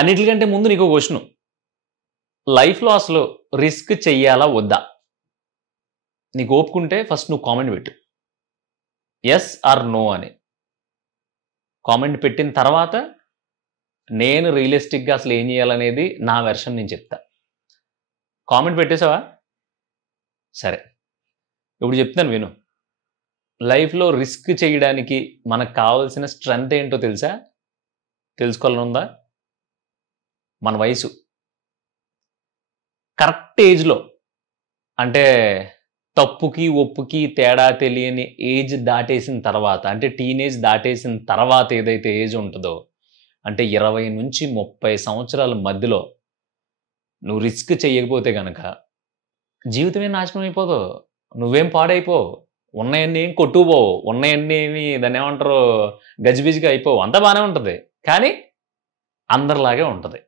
అన్నిటికంటే ముందు నీకో క్వెషను. లైఫ్‌లో అసలు రిస్క్ చెయ్యాలా? వద్దా? నీకు ఓపికుంటే ఫస్ట్ నువ్వు కామెంట్ పెట్టు. యెస్ ఆర్ నో అని. కామెంట్ పెట్టిన తర్వాత నేను రియలిస్టిక్‌గా అసలు ఏం చేయాలనేది నా వెర్షన్ నేను చెప్తా. కామెంట్ పెట్టేసావా? సరే. ఇప్పుడు చెప్తాను విను. లైఫ్‌లో రిస్క్ చేయడానికి మనకు కావాల్సిన స్ట్రెంత్ ఏంటో తెలుసా? తెలుసుకోవాలని ఉందా? మన వయసు. కరెక్ట్ ఏజ్‌లో అంటే తప్పుకి, ఒప్పుకి తేడా తెలియని ఏజ్ దాటేసిన తర్వాత అంటే టీనేజ్ దాటేసిన తర్వాత ఏదైతే ఏజ్ ఉంటదో అంటే 20-30 సంవత్సరాల మధ్యలో నువ్వు రిస్క్ చేయకపోతే గనక జీవితమే నాశనం అయిపోదు. నువ్వేం పాడైపోవు. ఉన్నయన్నీ ఏం కొట్టుకుపోవు. ఉన్నయన్నీ ఏమి దాన్నేమంటారు గజిబిజిగా అయిపోవు. అంతా బానే ఉంటది. కానీ అందరిలాగే ఉంటది.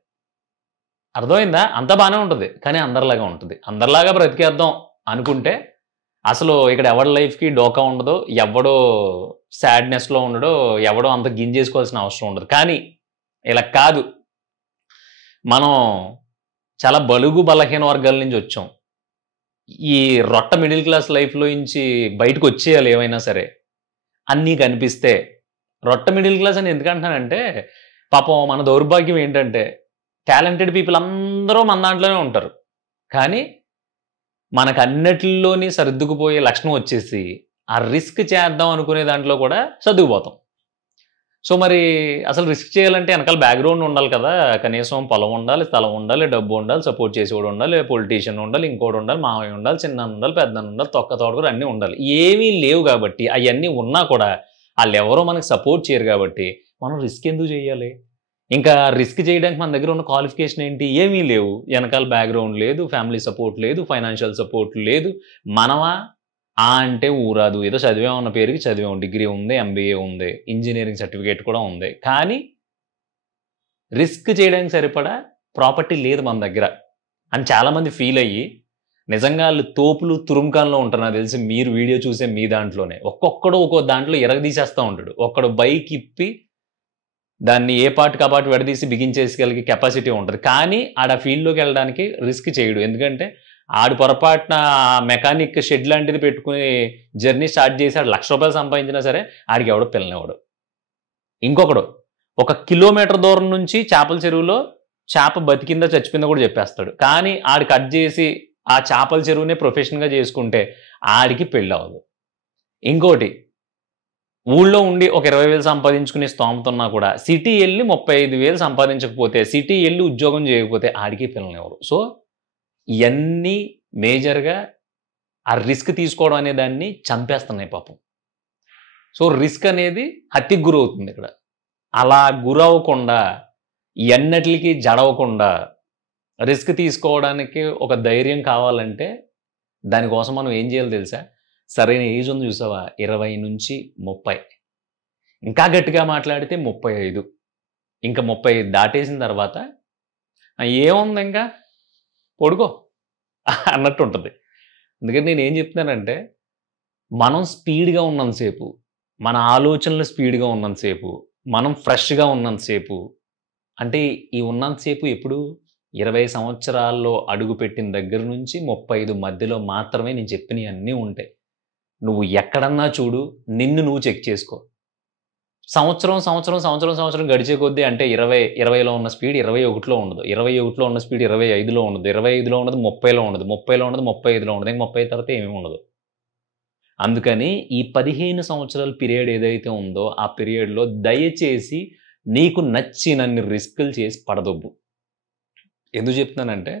అర్థమైందా? అంతా బానే ఉంటది. కానీ అందరిలాగా ఉంటది. అందరిలాగా బ్రతికేద్దాం అనుకుంటే అసలు ఇక్కడ ఎవడి లైఫ్‌కి డోకా ఉండదు. ఎవ్వడు సాడ్‌నెస్‌లో ఉండడు. ఎవడు అంత గింజేసుకోవాల్సిన అవసరం ఉండదు. కానీ ఇలా కాదు. మనం చాలా బలుగు బలహీన వర్గాల నుంచి వచ్చాం. ఈ రొట్ట మిడిల్ క్లాస్ లైఫ్‌లో నుంచి బయటకొచ్చేయాలి ఏమైనా సరే అని నీకు అనిపిస్తే రొట్ట మిడిల్ క్లాస్ అని ఎందుకు అంటున్నానంటే పాపం మన దౌర్భాగ్యం ఏంటంటే టాలెంటెడ్ పీపుల్ అందరూ మన దాంట్లోనే ఉంటారు. కానీ మనకన్నిటిలోని సర్దుకుపోయే లక్షణం వచ్చేసి ఆ రిస్క్ చేద్దాం అనుకునే దాంట్లో కూడా సర్దుకుపోతాం. సో మరి అసలు రిస్క్ చేయాలంటే వెనకాల బ్యాక్‌గ్రౌండ్ ఉండాలి కదా! కనీసం పొలం ఉండాలి, స్థలం ఉండాలి, డబ్బు ఉండాలి, సపోర్ట్ చేసేవాడు ఉండాలి, పొలిటీషియన్ ఉండాలి, ఇంకోడు ఉండాలి, మామయ్య ఉండాలి, చిన్నాన్న ఉండాలి, పెద్దన్న ఉండాలి, తొక్క తోటకూర అన్నీ ఉండాలి. ఏమీ లేవు కాబట్టి అయన్నీ ఉన్నా కూడా ఆళ్ళెవరో మనకు సపోర్ట్ చేయరు కాబట్టి మనం రిస్క్ ఎందుకు చేయాలి? ఇంకా రిస్క్ చేయడానికి మన దగ్గర ఉన్న క్వాలిఫికేషన్ ఏంటి? ఏమీ లేవు. వెనకాల బ్యాక్‌గ్రౌండ్ లేదు, ఫ్యామిలీ సపోర్ట్ లేదు, ఫైనాన్షియల్ సపోర్ట్ లేదు. మనమా అంటే ఊరాదు. ఏదో చదివామన్న పేరుకి చదివాం. డిగ్రీ ఉంది, ఎంబీఏ ఉంది, ఇంజినీరింగ్ సర్టిఫికేట్ కూడా ఉంది. కానీ రిస్క్ చేయడానికి సరిపడా ప్రాపర్టీ లేదు మన దగ్గర అని చాలామంది ఫీల్ అయ్యి నిజంగా ఆళ్ళు తోపులు, తురుముకాల్లో ఉంటారు నాకు తెలిసి మీరు వీడియో చూసే మీ దాంట్లోనే. ఒక్కొక్కడు ఒక్కో దాంట్లో ఇరగదీసేస్తా ఉంటాడు. ఒక్కడు బైక్ ఇప్పి దాన్ని ఏ పార్ట్‌కి ఆ పార్ట్ విడదీసి బిగించేయగలిగే కెపాసిటీ ఉంటది. కానీ ఆడ ఫీల్డ్‌లోకి వెళ్ళడానికి రిస్క్ చేయడు. ఎందుకంటే ఆడు పొరపాటున మెకానిక్ షెడ్ లాంటిది పెట్టుకొని జర్నీ స్టార్ట్ చేసి ఆడు రూ. 1,00,000 సంపాదించినా సరే ఆడికెవడు పిల్లనివ్వడు. ఇంకొకడు ఒక కిలోమీటర్ దూరం నుంచి చేపల చెరువులో చేప బతికిందా చచ్చిపోయిందా కూడా చెప్పేస్తాడు. కానీ ఆడు కట్ చేసి ఆ చేపల చెరువునే ప్రొఫెషన్‌గా చేసుకుంటే ఆడికి పెళ్లవ్వదు. ఇంకోటి ఊళ్ళో ఉండి ఒక 20,000 సంపాదించుకునే స్తోమత ఉన్నా కూడా సిటీ ఎళ్లి 35,000 సంపాదించకపోతే, సిటీ ఎళ్లి ఉద్యోగం చేయకపోతే ఆడికి పిల్లనివ్వరు. సో ఇయన్నీ మేజర్‌గా ఆ రిస్క్ తీసుకోవడం అనే దాన్ని చంపేస్తున్నాయి పాపం. సో రిస్క్ అనేది హత్యకు గురవుతుంది ఇక్కడ. అలా గురవ్వకుండా ఎన్నటికి జడవకుండా రిస్క్ తీసుకోవడానికి ఒక ధైర్యం కావాలంటే దానికోసం మనం ఏం చేయాలో తెలుసా? సరైన ఏజ్ ఉంది చూసావా? 20-30 ఇంకా గట్టిగా మాట్లాడితే 35 ఇంకా 35 దాటేసిన తర్వాత ఏముంది ఇంకా పడుకో అన్నట్టుంటది. అందుకని నేనేం చెప్తున్నానంటే మనం స్పీడ్‌గా ఉన్నంత సేపు, మన ఆలోచనలు స్పీడ్‌గా ఉన్నంత సేపు, మనం ఫ్రెష్‌గా ఉన్నంత సేపు అంటే ఈ ఉన్నంత సేపు ఎప్పుడు 20 సంవత్సరాల్లో అడుగుపెట్టిన దగ్గర నుంచి 35 మధ్యలో మాత్రమే నేను చెప్పినయన్నీ ఉంటాయి. నువ్వు ఎక్కడన్నా చూడు నిన్ను నువ్వు చెక్ చేసుకో. సంవత్సరం గడిచే కొద్దీ అంటే 20లో ఉన్న స్పీడ్ 21లో ఉండదు. 21లో ఉన్న స్పీడ్ 25లో ఉండదు. 25లో ఉన్నది 30లో ఉండదు. 30లో ఉన్నది 35లో ఉండదు. ఇంక 30 తర్వాత ఏమీ ఉండదు. అందుకని ఈ 15 సంవత్సరాల పీరియడ్ ఏదైతే ఉందో ఆ పీరియడ్‌లో దయచేసి నీకు నచ్చినన్ని రిస్కులు చేసి పడదొబ్బు. ఎందుకు చెప్తున్నానంటే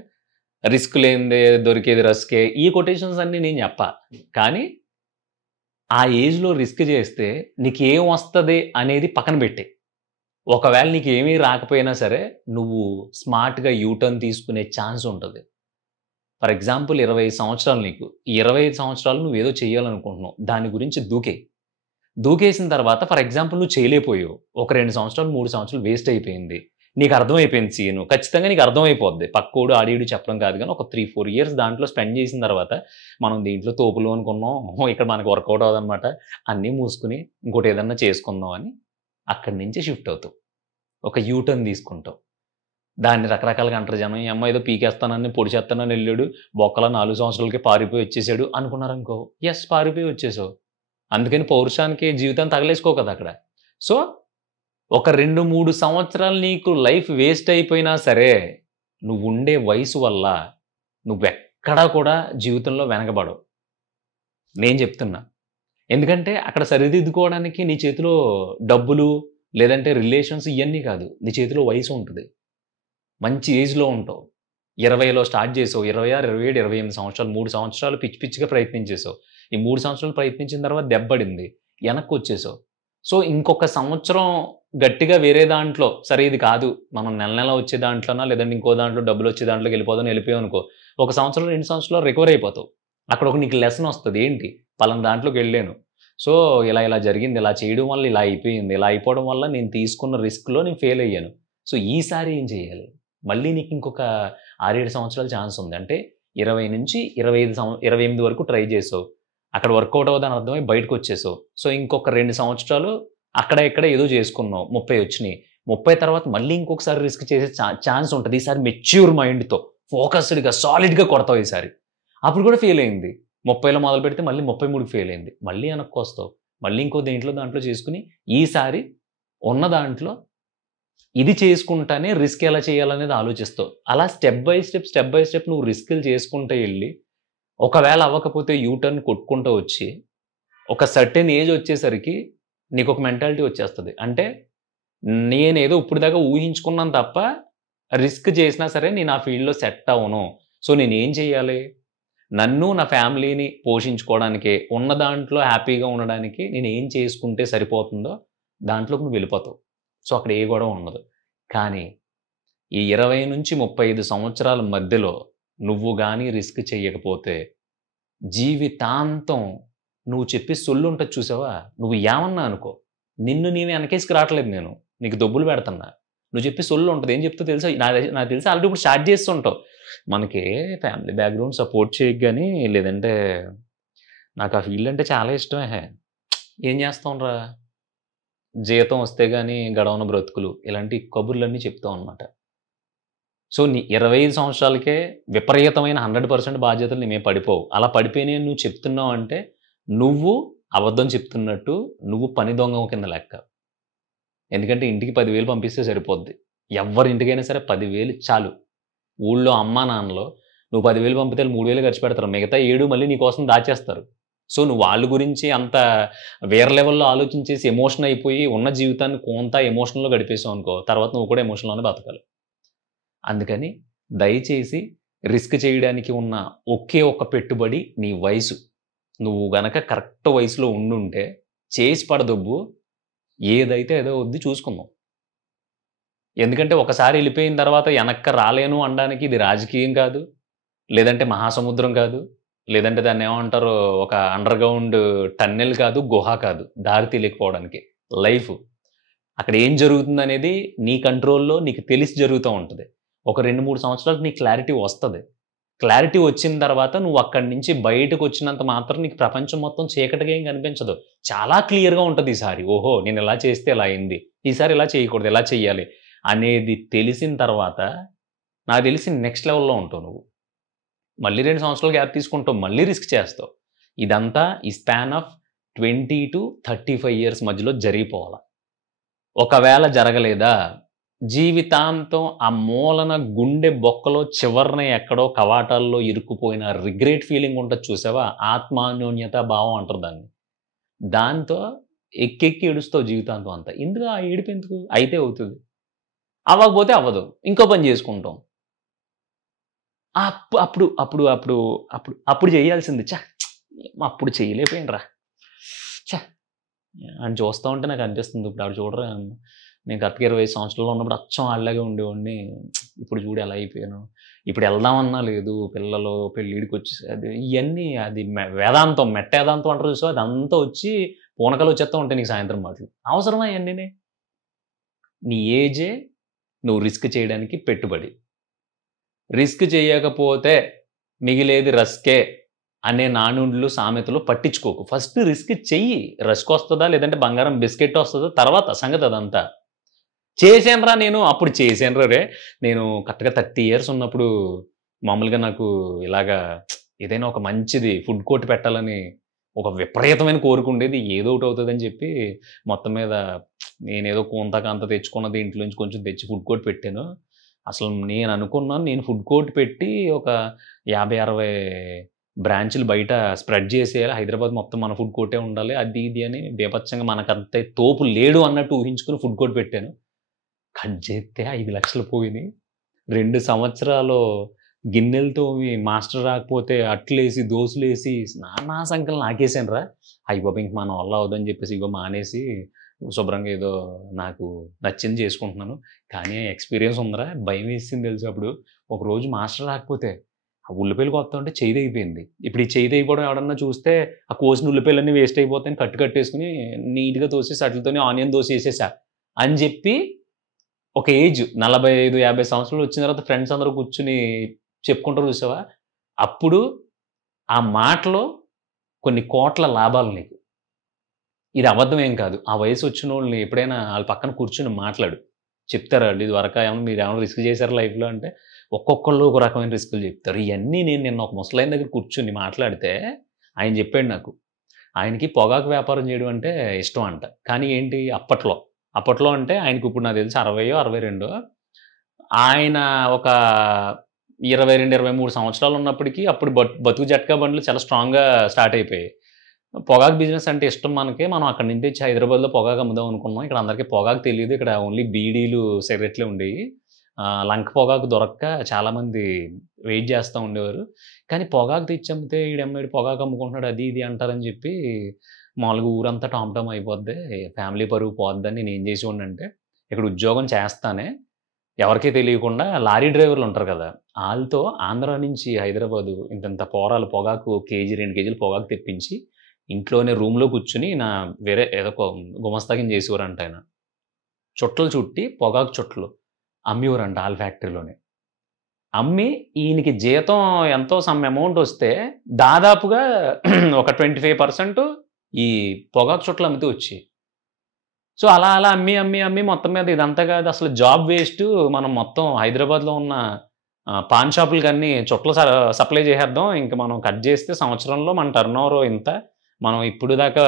రిస్క్ లేనిదే దొరికేది రస్కే ఈ కొటేషన్స్ అన్నీ నేను చెప్పా. కానీ ఆ ఏజ్‌లో రిస్క్ చేస్తే నీకేం వస్తది అనేది పక్కన పెట్టేయి. ఒకవేళ నీకేమీ రాకపోయినా సరే నువ్వు స్మార్ట్‌గా యూ టర్న్ తీసుకునే ఛాన్స్ ఉంటది. ఫర్ ఎగ్జాంపుల్ 25 సంవత్సరాలు నీకు. ఈ 25 సంవత్సరాలు నువ్వేదో చేయాలనుకుంటున్నావు. దాని గురించి దూకేయి. దూకేసిన తర్వాత ఫర్ ఎగ్జాంపుల్ నువ్వు చేయలేకపోయావు. ఒక 2 సంవత్సరాలు, 3 సంవత్సరాలు వేస్ట్ అయిపోయింది. నీకు అర్థమైపోయింది సీను. ఖచ్చితంగా నీకు అర్థమైపోద్ది. పక్కోడు ఆడీడు చెప్పడం కాదు గానీ ఒక 3, 4 ఇయర్స్ దాంట్లో స్పెండ్ చేసిన తర్వాత మనం దీంట్లో తోపులు అనుకున్నాం. ఇక్కడ మనకు వర్కౌట్ అవ్వదనమాట. అన్నీ మూసుకొని ఇంకోటి ఏదన్నా చేసుకుందాం అని అక్కడి నుంచి షిఫ్ట్ అవుతావు. ఒక యూ టర్న్ తీసుకుంటావు. దాన్ని రకరకాలుగా అంటారు జనం. ఈ అమ్మాయి ఏదో పీకేస్తానని, పొడిచేస్తానని వెళ్ళాడు. బొక్కల 4 సంవత్సరాలకే పారిపోయి వచ్చేసాడు అనుకున్నారనుకో, యెస్ పారిపోయి వచ్చేసావు. అందుకని పౌరుషానికి జీవితాన్ని తగలేసుకో కదా అక్కడ. సో, ఒక 2, 3 సంవత్సరాలు నీకు లైఫ్ వేస్ట్ అయిపోయినా సరే, నువ్వుండే వయసు వల్ల నువ్వెక్కడా కూడా జీవితంలో వెనకబడవు. నేను చెప్తున్నా. ఎందుకంటే అక్కడ సరిదిద్దుకోవడానికి నీ చేతిలో డబ్బులు, లేదంటే రిలేషన్స్ ఇయన్నీ కాదు. నీ చేతిలో వయసు ఉంటది. మంచి ఏజ్‌లో ఉంటావు. 20లో స్టార్ట్ చేసావు. 26, 27, 28 సంవత్సరాలు 3 సంవత్సరాలు పిచ్చి పిచ్చిగా ప్రయత్నించేసావు. ఈ 3 సంవత్సరాలు ప్రయత్నించిన తర్వాత దెబ్బపడింది. వెనక్కొచ్చేసావు. సో, ఇంకొక సంవత్సరం గట్టిగా వేరే దాంట్లో సరే ఇది కాదు. మనం నెల నెల వచ్చే దాంట్లోనా లేదంటే ఇంకో దాంట్లో డబ్బులొచ్చే దాంట్లోకి వెళ్ళిపోదాం వెళ్ళిపోయావనుకో, ఒక సంవత్సరం, 2 సంవత్సరాల్లో రికవర్ అయిపోతావు. అక్కడ ఒక నీకు లెసన్ వస్తది. ఏంటి? పలానా దాంట్లోకెళ్ళాను. సో, ఇలా ఇలా జరిగింది. ఇలా చేయడం వల్ల ఇలా అయిపోయింది. ఇలా అయిపోవడం వల్ల నేను తీసుకున్న రిస్క్‌లో నేను ఫెయిల్ అయ్యాను. సో, ఈసారి ఏం చేయాలి? మళ్ళీ నీకు ఇంకొక 6, 7 సంవత్సరాల ఛాన్స్ ఉంది. అంటే 20 నుంచి 28 వరకు ట్రై చేసావు. అక్కడ వర్కౌట్ అవ్వదని అర్థమై బయటకొచ్చేసావు. సో, ఇంకొక 2 సంవత్సరాలు అక్కడ ఇక్కడ ఏదో చేసుకున్నావు. 30 వచ్చినియి. 30 తర్వాత మళ్ళీ ఇంకొకసారి రిస్క్ చేసే ఛాన్స్ ఉంటది. ఈసారి మెచ్యూర్ మైండ్‌తో ఫోకస్డ్‌గా, సాలిడ్‌గా కొడతావు ఈసారి. అప్పుడు కూడా ఫెయిల్ అయింది. 30లో మొదలుపెడితే మళ్ళీ 33కి ఫెయిల్ అయింది. మళ్ళీ వెనక్కొస్తావు. మళ్ళీ ఇంకో దాంట్లో చేసుకొని ఈసారి ఉన్న దాంట్లో ఇది చేసుకుంటానే రిస్క్ ఎలా చేయాలనేది ఆలోచిస్తావు. అలా స్టెప్ బై స్టెప్ నువ్వు రిస్కులు చేసుకుంటూ ఎళ్లి, ఒకవేళ అవ్వకపోతే యూ టర్న్ కొట్టుకుంటూ వచ్చి, ఒక సర్టెన్ ఏజ్ వచ్చేసరికి నీకొక మెంటాలిటీ వచ్చేస్తది. అంటే నేనేదో ఇప్పటిదాకా ఊహించుకున్నాను తప్ప, రిస్క్ చేసినా సరే నేను ఆ ఫీల్డ్‌లో సెట్ అవ్వను. సో, నేనేం చేయాలి? నన్ను, నా ఫ్యామిలీని పోషించుకోవడానికే, ఉన్న దాంట్లో హ్యాపీగా ఉండడానికి నేనేం చేసుకుంటే సరిపోతుందో దాంట్లోకి నువ్వు వెళ్ళిపోతావు. సో, అక్కడ ఏ గొడవ ఉండదు. కానీ ఈ 20-35 సంవత్సరాల మధ్యలో నువ్వు గాని రిస్క్ చెయ్యకపోతే, జీవితాంతం నువ్వు చెప్పే సొల్లుంటది చూసావా? నువ్వు ఏమన్నా అనుకో. నిన్ను నీవు వెనకేసుకు రావట్లేదు నేను. నీకు దొబ్బులు పెడుతున్నా. నువ్వు చెప్పే సొల్లుంటది. ఏం చెప్తావో తెలుసా? నాకు తెలిసి ఆల్రెడీ ఇప్పుడు స్టార్ట్ చేస్తుంటావు. మనకి ఫ్యామిలీ బ్యాక్‌గ్రౌండ్ సపోర్ట్ చేయక గాని, లేదంటే నాకు ఆ ఫీల్డ్ అంటే చాలా ఇష్టమే. ఏం చేస్తాంరా? జీతం వస్తే గాని గడవని బ్రతుకులు. ఇలాంటి కబుర్లన్నీ చెప్తావనమాట. సో, నీ 25 సంవత్సరాలకే విపరీతమైన 100% బాధ్యతలు నీ మీద పడిపోవు. అలా పడిపోయినయి నువ్వు చెప్తున్నావంటే, నువ్వు అబద్ధం చెప్తున్నట్టు, నువ్వు పని దొంగ కింద లెక్క. ఎందుకంటే ఇంటికి 10,000 పంపిస్తే సరిపోద్ది. ఎవ్వరి ఇంటికైనా సరే 10,000 చాలు. ఊళ్ళో అమ్మా, నాన్నలో నువ్వు 10,000 పంపితే 3,000 ఖర్చు పెడతారు. మిగతా 7 మళ్ళీ నీ కోసం దాచేస్తారు. సో, నువ్వు వాళ్ళ గురించి అంత వేరే లెవెల్‌లో ఆలోచించేసి ఎమోషన్ అయిపోయి ఉన్న జీవితాన్ని కొంత ఎమోషన్‌లో గడిపేసావనుకో, తర్వాత నువ్వు కూడా ఎమోషన్‌లోనే బతకాలి. అందుకని దయచేసి రిస్క్ చేయడానికి ఉన్న ఒకే ఒక్క పెట్టుబడి నీ వయసు. నువ్వు గనక కరెక్ట్ వయసులో ఉండుంటే చేసి పడదొబ్బు. ఏదైతే అదే అవుద్ది చూసుకుందాం. ఎందుకంటే ఒకసారి ఎళ్ళిపోయిన తర్వాత ఎనక్కి రాలేను అనడానికి ఇది రాజకీయం కాదు. లేదంటే మహాసముద్రం కాదు. లేదంటే దాన్నేమంటారు ఒక అండర్‌గ్రౌండ్ టన్నెల్ కాదు, గుహ కాదు. దారి తెలియకపోవడానికి. లైఫ్. అక్కడ ఏం జరుగుతుందనేది నీ కంట్రోల్‌లో నీకు తెలిసి జరుగుతా ఉంటది. ఒక 2, 3 సంవత్సరాలకు నీకు క్లారిటీ వస్తది. క్లారిటీ వచ్చిన తర్వాత నువ్వు అక్కడి నుంచి బయటకొచ్చినంత మాత్రం నీకు ప్రపంచం మొత్తం చీకటిగా ఏం కనిపించదు. చాలా క్లియర్‌గా ఉంటది ఈసారి. ఓహో! నేను ఇలా చేస్తే ఇలా అయింది. ఈసారి ఇలా చేయకూడదు. ఇలా చేయాలి. అనేది తెలిసిన తర్వాత నాకు తెలిసి నెక్స్ట్ లెవెల్‌లో ఉంటావు నువ్వు. మళ్ళీ 2 సంవత్సరాలు గ్యాప్ తీసుకుంటావు. మళ్ళీ రిస్క్ చేస్తావు. ఇదంతా ఈ స్పాన్ ఆఫ్ 20-35 ఇయర్స్ మధ్యలో జరిగిపోవాల. ఒకవేళ జరగలేదా, జీవితాంతం ఆ మూలన గుండె బొక్కలో చివరన ఎక్కడో కవాటాల్లో ఇరుక్కుపోయిన రిగ్రెట్ ఫీలింగ్ ఉంటది చూసావా? ఆత్మాన్యోన్యత భావం అంటారు దాన్ని. దాంతో ఎక్కెక్కి ఏడుస్తావు జీవితాంతం అంతా. ఎందుకు ఆ ఏడుపెందుకు? అయితే అవుతది. అవ్వకపోతే అవ్వదు. ఇంకో పని చేసుకుంటాం. అప్పుడు అప్పుడు అప్పుడు అప్పుడు అప్పుడు చేయాల్సింది. అప్పుడు చేయలేకపోయానురా. ఛ! ఆడిని చూస్తా ఉంటే నాకు అనిపిస్తుంది. ఇప్పుడు ఆడు చూడరా నేను కరెక్ట్‌గా 25 సంవత్సరాల్లో ఉన్నప్పుడు అచ్చం ఆడిలాగే ఉండేవాడిని. ఇప్పుడు చూడు ఎలా అయిపోయాను. ఇప్పుడు ఎళ్దామన్నా లేదు. పిల్లలు పెళ్ళిడికొచ్చేసి అది ఇయన్నీ అది వేదాంతం మెట్టేదాంతం అంటారు చూసావా? అదంతా వచ్చి పూనకాలు వచ్చేస్తా ఉంటాయి నీకు సాయంత్రం మాటలు. అవసరమా ఇయన్నీని? నీ ఏజే నువ్వు రిస్క్ చేయడానికి పెట్టుబడి. రిస్క్ చేయకపోతే మిగిలేది రస్కే అనే నానుడులు, సామెతలు పట్టించుకోకు. ఫస్ట్ రిస్క్ చెయ్యి. రస్క్ వస్తదా? లేదంటే బంగారం బిస్కెట్ వస్తదా? తర్వాత సంగతి అదంతా. చేశానురా నేను. అప్పుడు చేశానురా రే! నేను కరెక్ట్‌గా 30 ఇయర్స్ ఉన్నప్పుడు మామూలుగా నాకు ఇలాగా ఏదైనా ఒక మంచిది ఫుడ్ కోర్ట్ పెట్టాలని ఒక విపరీతమైన కోరిక ఉండేది. ఏదో ఒకటి అవుతదని చెప్పి మొత్తం మీద నేనేదో కూంతా కాంతా తెచ్చుకున్నది ఇంట్లోంచి కొంచెం తెచ్చి ఫుడ్ కోర్ట్ పెట్టాను. అసలు నేను అనుకున్నాను నేను ఫుడ్ కోర్ట్ పెట్టి ఒక 50, 60 బ్రాంచులు బయట స్ప్రెడ్ చేసేయాలి. హైదరాబాద్ మొత్తం మన ఫుడ్ కోర్టే ఉండాలి. అది ఇది అని బీభత్సంగా మనకంతే తోపు లేడు అన్నట్టు ఊహించుకొని ఫుడ్ కోర్ట్ పెట్టాను. కట్ జేత్తే 5,00,000 పోయినియి. 2 సంవత్సరాలు గిన్నెలు తోమి, మాస్టర్ రాకపోతే అట్లేసి, దోసలేసి నానా సంకలు నాకేసానురా. అయ్యబాబోయ్! ఇంక మన వల్ల అవ్వదని చెప్పేసి ఇగో మానేసి శుభ్రంగా ఏదో నాకు నచ్చింది చేసుకుంటున్నాను. కానీ ఎక్స్‌పీరియన్స్ ఉందిరా. భయమేసింది తెలుసా అప్పుడు. ఒకరోజు మాస్టర్ రాకపోతే ఆ ఉల్లిపాయలు కోత్తా చెయ్యి తెగిపోయింది. ఇప్పుడు ఈ చెయ్యి తెగిపోవడం ఎవడన్నా చూస్తే ఆ కోసిన ఉల్లిపాయలన్నీ వేస్ట్ అయిపోతాయని కట్టేసుకొని నీట్‌గా తోసేసి ఆటిలతోని ఆనియన్ దోస ఏసేసా అని చెప్పి ఒక ఏజ్ 45, 50 సంవత్సరాలు వచ్చిన తర్వాత ఫ్రెండ్స్ అందరూ కూర్చొని చెప్పుకుంటారు చూసావా? అప్పుడు ఆ మాటలో కొన్ని కోట్ల లాభాలు నీకు. ఇది అబద్ధం ఏం కాదు. ఆ వయసొచ్చినోళ్ళని ఎప్పుడైనా ఆళ్ళ పక్కన కూర్చొని మాట్లాడు. చెప్తారు ఆళ్ళు ఇదివరకా ఏమన్నా మీరేమన్నా రిస్క్ చేసారా లైఫ్‌లో అంటే, ఒక్కొక్కళ్ళు ఒక రకమైన రిస్కులు చెప్తారు. ఇయన్నీ నేను నిన్న ఒక ముసలాయన దగ్గర కూర్చొని మాట్లాడితే ఆయన చెప్పాడు నాకు. ఆయనకి పొగాకు వ్యాపారం చేయడం అంటే ఇష్టం అంట. కానీ ఏంటి అప్పట్లో అంటే ఆయనకిప్పుడు నాకు తెలిసి 60 62 ఆయన ఒక 22, 23 సంవత్సరాలు ఉన్నప్పటికి అప్పుడు బతుకు జట్కా బండ్లు చాలా స్ట్రాంగ్‌గా స్టార్ట్ అయిపోయాయి. పొగాకు బిజినెస్ అంటే ఇష్టం మనకి. మనం అక్కడి నుంచి తెచ్చి హైదరాబాద్‌లో పొగాకు అమ్ముదాం అనుకున్నాం. ఇక్కడ అందరికీ పొగాకు తెలీదు. ఇక్కడ ఓన్లీ బీడీలు, సిగరెట్లే ఉండేయి. లంక పొగాకు దొరక్క చాలామంది వెయిట్ చేస్తా ఉండేవారు. కానీ పొగాకు తెచ్చి అమ్మితే ఈడమ్మేడు పొగాకు అమ్ముకుంటున్నాడు అది ఇది అంటారని చెప్పి మామూలుగా ఊరంతా టామ్ టామ్ అయిపోద్ది. ఫ్యామిలీ పరువు పోద్దని నేనేం చేసేవాడినంటే ఇక్కడ ఉద్యోగం చేస్తానే ఎవరికీ తెలియకుండా లారీ డ్రైవర్లు ఉంటారు కదా! ఆళ్ళతో ఆంధ్ర నుంచి హైదరాబాదు ఇంతింత పోరాలు పొగాకు కేజీ, 2 కేజీలు పొగాకు తెప్పించి ఇంట్లోనే రూమ్‌లో కూర్చొని వేరే ఏదో గుమస్తా కింద చేసేవారంట ఆయన. చుట్టలు చుట్టి పొగాకు చుట్టలు అమ్మేవారంట ఆళ్ళ ఫ్యాక్టరీలోనే. అమ్మి ఈయనకి జీతం ఎంతో సమ్ అమౌంట్ వస్తే దాదాపుగా ఒక 25% ఈ పొగాకు చుట్టలు అమ్మితే వచ్చేయి. సో, అలా అమ్మి మొత్తం మీద ఇదంతా కాదు అసలు జాబ్ వేస్టు. మనం మొత్తం హైదరాబాద్‌లో ఉన్న పాన్ షాపులకన్నీ చుట్టలు సప్లై చేసేద్దాం. ఇంక మనం కట్ చేస్తే సంవత్సరంలో మన టర్నోవర్ ఇంత. మనం ఇప్పుడు దాకా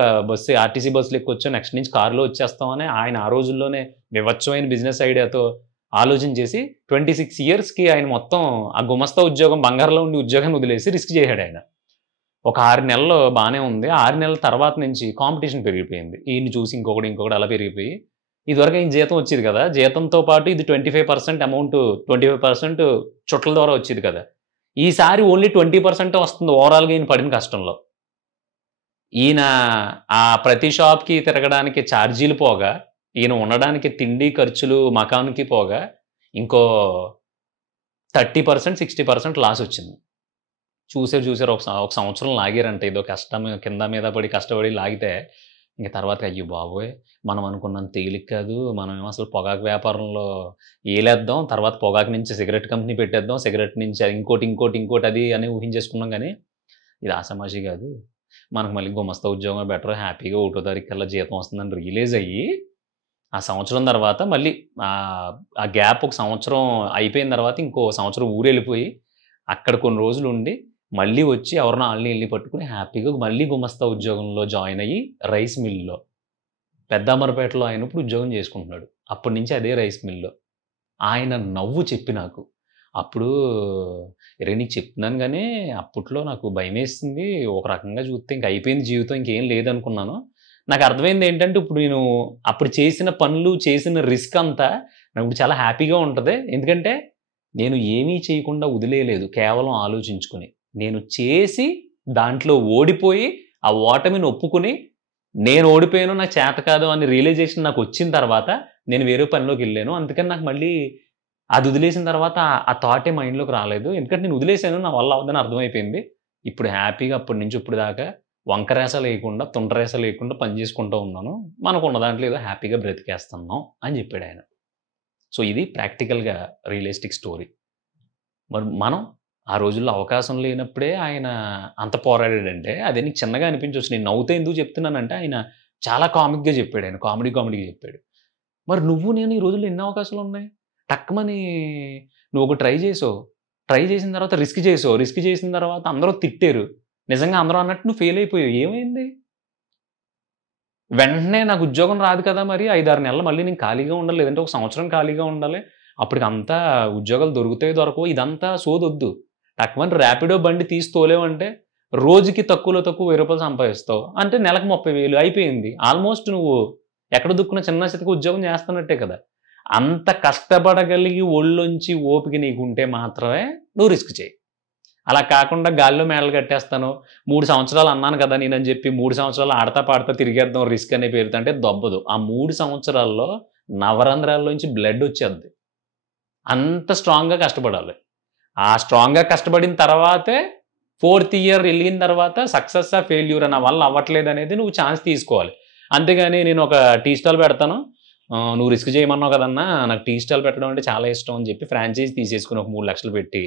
ఆర్టీసీ బస్సులు ఎక్కొచ్చాం. నెక్స్ట్ నుంచి కారులో వచ్చేస్తామని ఆయన ఆ రోజుల్లోనే వివత్సమైన బిజినెస్ ఐడియాతో ఆలోచన చేసి 26 ఇయర్స్‌కి ఆయన మొత్తం ఆ గుమస్తా ఉద్యోగం బంగారంలో ఉండే ఉద్యోగాన్ని వదిలేసి రిస్క్ చేసాడాయన. ఒక 6 నెలలు బానే ఉంది. 6 నెలల తర్వాత నుంచి కాంపిటీషన్ పెరిగిపోయింది. ఈయన్ని చూసి ఇంకొకడు అలా పెరిగిపోయి, ఇదివరకు ఈయన జీతం వచ్చేది కదా! జీతంతో పాటు ఇది 25% అమౌంట్ 25% చుట్టల ద్వారా వచ్చేది కదా! ఈసారి ఓన్లీ 20% వస్తుంది ఓవరాల్‌గా ఈయన పడిన కష్టంలో. ఈయన ప్రతి షాప్‌కి తిరగడానికి ఛార్జీలు పోగా, ఈయన ఉండడానికి తిండి ఖర్చులు, మకాన్‌కి పోగా, ఇంకో 30%, 60% లాసొచ్చింది. చూసారు ఒక సంవత్సరం లాగారంట. ఏదో కష్టం కింద మీద పడి కష్టపడి లాగితే, ఇంక తర్వాత అయ్య బాబోయ్! మనం అనుకున్నంత తేలిక కాదు. మనమేమో అసలు పొగాకు వ్యాపారంలో ఏలేద్దాం. తర్వాత పొగాకు నుంచి సిగరెట్ కంపెనీ పెట్టేద్దాం. సిగరెట్ నుంచి ఇంకోటి అది అని ఊహించేసుకున్నాం గానీ, ఇది ఆషామాషీ కాదు. మనకు మళ్ళీ గుమస్తా ఉద్యోగమే బెటర్. హ్యాపీగా ఒకటో తారీఖు కల్లా జీతం వస్తుందని రియలైజ్ అయ్యి, ఆ సంవత్సరం తర్వాత మళ్ళీ ఆ గ్యాప్ ఒక సంవత్సరం అయిపోయిన తర్వాత ఇంకో సంవత్సరం ఊరెళ్ళిపోయి, అక్కడ కొన్ని రోజులుండి, మళ్ళీ వచ్చి ఎవరినో ఆళ్ళని ఈళ్ళని పట్టుకొని హ్యాపీగా మళ్ళీ గుమస్తా ఉద్యోగంలో జాయిన్ అయ్యి రైస్ మిల్‌లో పెద్దామరపేటలో ఆయన ఇప్పుడు ఉద్యోగం చేసుకుంటున్నాడు. అప్పటి నుంచి అదే రైస్ మిల్‌లో. ఆయన నవ్వు చెప్పి నాకు. అప్పుడు "అరేయ్! నీకు చెప్తున్నాను గానీ, అప్పట్లో నాకు భయమేసింది. ఒక రకంగా చూస్తే ఇంక అయిపోయింది జీవితం. ఇంకేం లేదనుకున్నాను. నాకు అర్థమైంది ఏంటంటే, ఇప్పుడు నేను అప్పుడు చేసిన పనులు, చేసిన రిస్క్ అంతా నాకిప్పుడు చాలా హ్యాపీగా ఉంటది. ఎందుకంటే, నేను ఏమీ చేయకుండా వదిలేయలేదు. కేవలం ఆలోచించుకొని. నేను చేసి, దాంట్లో ఓడిపోయి, ఆ ఓటమిని ఒప్పుకొని, నేను ఓడిపోయాను, నాకు చేత కాదు అని రియలైజేషన్ నాకొచ్చిన తర్వాత, నేను వేరే పనిలోకెళ్ళాను. అందుకని నాకు మళ్ళీ అది వదిలేసిన తర్వాత ఆ థాటే మైండ్‌లోకి రాలేదు. ఎందుకంటే నేను వదిలేసాను. నా వల్ల అవ్వదని అర్థమైపోయింది. ఇప్పుడు హ్యాపీగా అప్పటి నుంచి ఇప్పటి దాకా వంకరేసలేయకుండా, తుంటరేసలేయకుండా పని చేసుకుంటూ ఉన్నాను. మనకున్న దాంట్లో ఏదో హ్యాపీగా బ్రతికేస్తున్నాం అని చెప్పాడాయన. సో, ఇది ప్రాక్టికల్‌గా రియలిస్టిక్ స్టోరీ. మరి మనం ఆ రోజుల్లో అవకాశం లేనప్పుడే ఆయన అంత పోరాడాడంటే, అదే నీకు చిన్నగా అనిపించొచ్చు. నేను నవ్వుతూ ఎందుకు చెప్తున్నానంటే, ఆయన చాలా కామిక్‌గా చెప్పాడాయన. కామెడీగా చెప్పాడు. మరి నువ్వు నేను ఈ రోజుల్లో ఎన్ని అవకాశాలు ఉన్నాయి. టక్కుమని నువ్వు ఒక ట్రై చేసావు. ట్రై చేసిన తర్వాత రిస్క్ చేసావు. రిస్క్ చేసిన తర్వాత అందరూ తిట్టారు. నిజంగా అందరూ అన్నట్టు నువ్వు ఫెయిల్ అయిపోయావు. ఏమైంది? వెంటనే నాకు ఉద్యోగం రాదు కదా! మరి 5, 6 నెలలు మళ్ళీ నేను ఖాళీగా ఉండాలి. లేదంటే ఒక సంవత్సరం ఖాళీగా ఉండాలి. అప్పటికంతా ఉద్యోగాలు దొరుకుతాయో దొరకవో ఇదంతా సోదొద్దు. టక్కుమని ర్యాపిడో బండి తీసి తోలావంటే రోజుకి తక్కువలో తక్కువ రూ. 1000 సంపాదిస్తావు. అంటే నెలకు 30,000 అయిపోయింది. ఆల్మోస్ట్ నువ్వు ఎక్కడ దుక్కున చిన్న చితక ఉద్యోగం చేస్తున్నట్టే కదా! అంత కష్టపడగలిగి ఒళ్ళొంచి ఓపిక నీకుంటే మాత్రమే నువ్వు రిస్క్ చెయి. అలా కాకుండా గాల్లో మేడలు కట్టేస్తాను. 3 సంవత్సరాలు అన్నాను కదా నేనని చెప్పి 3 సంవత్సరాలు ఆడతా పాడతా తిరిగేద్దాం రిస్క్ అనే పేరుతో అంటే దొబ్బదు. ఆ 3 సంవత్సరాల్లో నవరంధ్రాల్లోంచి బ్లడ్ వచ్చేద్ది. అంత స్ట్రాంగ్‌గా కష్టపడాలి. ఆ స్ట్రాంగ్‌గా కష్టపడిన తర్వాతే 4థ్ ఇయర్ ఎళ్ళిన తర్వాత సక్సెస్సా, ఫెయిల్యూరా నా వల్ల అవ్వట్లేదనేది నువ్వు ఛాన్స్ తీసుకోవాలి. అంతేగాని నేను ఒక టీ స్టాల్ పెడతాను. నువ్వు రిస్క్ చేయమన్నావు కదన్నా! నాకు టీ స్టాల్ పెట్టడం అంటే చాలా ఇష్టం అని చెప్పి ఫ్రాంచైజ్ తీసేసుకొని ఒక 3,00,000 పెట్టి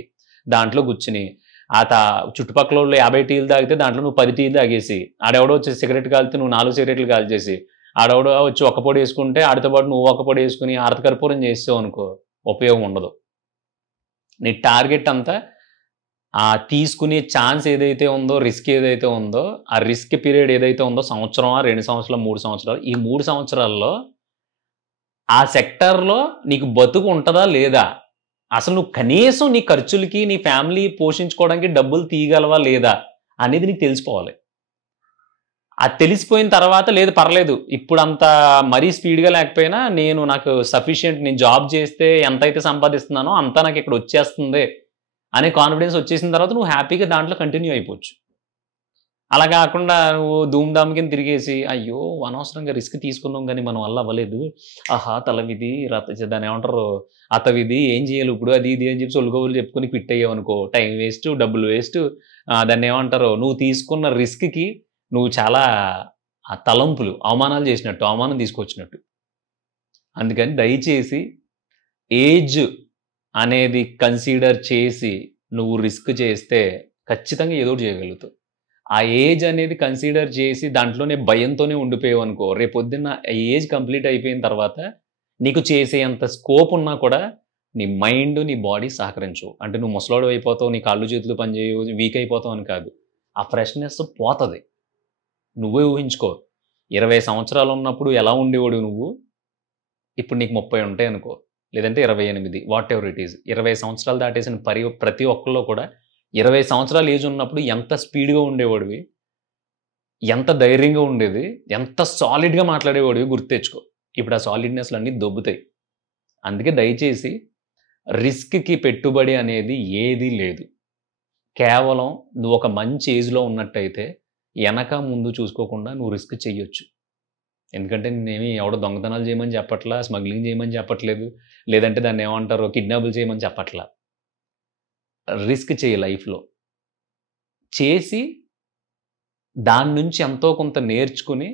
దాంట్లో కూర్చొని ఆ తా చుట్టుపక్కలోళ్ళు 50 టీలు తాగితే దాంట్లో నువ్వు 10 టీలు తాగేసి, ఆడెవడో వచ్చి సిగరెట్ కాలితే నువ్వు 4 సిగరెట్లు కాల్చేసి, ఆడెవడో వచ్చి ఒక్క పొడేసుకుంటే ఆడితో పాటు నువ్వు ఒక్క పొడేసుకొని ఆరతి కర్పూరం చేసావనుకో ఉపయోగం ఉండదు. నీ టార్గెట్ అంతా తీసుకునే ఛాన్స్ ఏదైతే ఉందో, రిస్క్ ఏదైతే ఉందో, ఆ రిస్క్ పీరియడ్ ఏదైతే ఉందో సంవత్సరమా, 2 సంవత్సరాలు, 3 సంవత్సరాలు ఈ 3 సంవత్సరాల్లో ఆ సెక్టార్‌లో నీకు బతుకు ఉంటదా? లేదా? అసలు నువ్వు కనీసం నీ ఖర్చులకి, నీ ఫ్యామిలీ పోషించుకోవడానికి డబ్బులు తీయగలవా? లేదా? అనేది నీకు తెలిసిపోవాలి. అది తెలిసిపోయిన తర్వాత లేదు పర్లేదు. ఇప్పుడంత మరీ స్పీడ్‌గా లేకపోయినా నాకు సఫిషియంట్ నేను జాబ్ చేస్తే ఎంతైతే సంపాదిస్తున్నానో అంతా నాకిక్కడ వచ్చేస్తుంది అనే కాన్ఫిడెన్స్ వచ్చేసిన తర్వాత నువ్వు హ్యాపీగా దాంట్లో కంటిన్యూ అయిపోవచ్చు. అలా కాకుండా నువ్వు ధూమ్ ధామ్ కింద తిరిగేసి, అయ్యో! అనవసరంగా రిస్క్ తీసుకున్నాం గానీ మన వల్ల అవ్వలేదు. ఆహా! తలవిధి దాన్నేమంటారు అతవిధి ఏం చేయాలి ఇప్పుడు అది ఇది అని చెప్పి సొల్లు కబుర్లు చెప్పుకొని క్విట్ అయ్యావనుకో టైం వేస్టు, డబ్బులు వేస్టు. దాన్నేమంటారు నువ్వు తీసుకున్న రిస్క్‌కి నువ్వు చాలా తలంపులు, అవమానాలు చేసినట్టు, అవమానం తీసుకొచ్చినట్టు. అందుకని దయచేసి ఏజ్ అనేది కన్సిడర్ చేసి నువ్వు రిస్క్ చేస్తే ఖచ్చితంగా ఏదో ఒకటి చేయగలుగుతావు. ఆ ఏజ్ అనేది కన్సిడర్ చేసి దాంట్లోనే భయంతోనే ఉండిపోయావనుకో, రేపొద్దున్న ఏజ్ కంప్లీట్ అయిపోయిన తర్వాత నీకు చేసేంత స్కోప్ ఉన్నా కూడా నీ మైండ్, నీ బాడీ సహకరించవు. అంటే నువ్వు ముసలోడివి అయిపోతావు, నీ కాళ్ళు చేతులు పనిచేయవు, వీక్ అయిపోతావు అని కాదు. ఆ ఫ్రెష్‌నెస్ పోతది. నువ్వే ఊహించుకో. 20 సంవత్సరాలు ఉన్నప్పుడు ఎలా ఉండేవాడివి నువ్వు? ఇప్పుడు నీకు 30 ఉంటాయనుకో. లేదంటే 28 వాటెవర్ ఇట్ ఈస్. 20 సంవత్సరాలు దాటేసిన ప్రతి ఒక్కళ్ళలో కూడా 20 సంవత్సరాల ఏజ్ ఉన్నప్పుడు ఎంత స్పీడ్‌గా ఉండేవాడివి? ఎంత ధైర్యంగా ఉండేది? ఎంత సాలిడ్‌గా మాట్లాడేవాడివి గుర్తు తెచ్చుకో. ఇప్పుడు ఆ సాలిడ్‌నెస్‌లన్నీ దొబ్బుతాయి. అందుకే దయచేసి రిస్క్‌కి పెట్టుబడి అనేది ఏదీ లేదు. కేవలం నువ్వు ఒక మంచి ఏజ్‌లో ఉన్నట్టయితే ఎనక ముందు చూసుకోకుండా నువ్వు రిస్క్ చెయ్యొచ్చు. ఎందుకంటే నేనేమి ఎవడో దొంగతనాలు చేయమని చెప్పట్లా, స్మగ్లింగ్ చేయమని చెప్పట్లేదు. లేదంటే దాన్నేమంటారు కిడ్నాపులు చేయమని చెప్పట్లా. రిస్క్ చెయ్యి లైఫ్‌లో. చేసి దాని నుంచి ఎంతో కొంత నేర్చుకుని,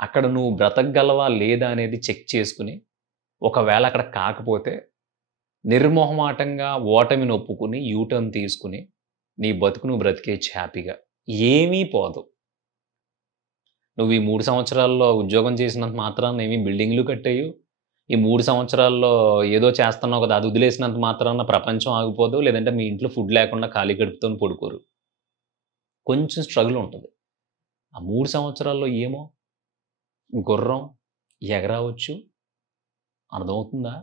అక్కడ నువ్వు బ్రతకగలవా లేదా అనేది చెక్ చేసుకొని, ఒకవేళ అక్కడ కాకపోతే నిర్మొహమాటంగా ఓటమిని ఒప్పుకొని, యూ టర్న్ తీసుకొని, నీ బతుకు నువ్వు బ్రతికేయచ్చు హ్యాపీగా. ఏమీ పోదు. నువ్వు ఈ 3 సంవత్సరాల్లో ఉద్యోగం చేసినంత మాత్రాన ఏమి బిల్డింగ్‌లు కట్టేయవు. ఈ 3 సంవత్సరాల్లో ఏదో చేస్తున్నావు కదా! అది వదిలేసినంత మాత్రాన ప్రపంచం ఆగిపోదు. లేదంటే మీ ఇంట్లో ఫుడ్ లేకుండా ఖాళీ కడుపుతోని పడుకోరు. కొంచెం స్ట్రగుల్ ఉంటది. ఆ 3 సంవత్సరాల్లో ఏమో గుర్రం ఎగరవచ్చు. అర్థమవుతుందా?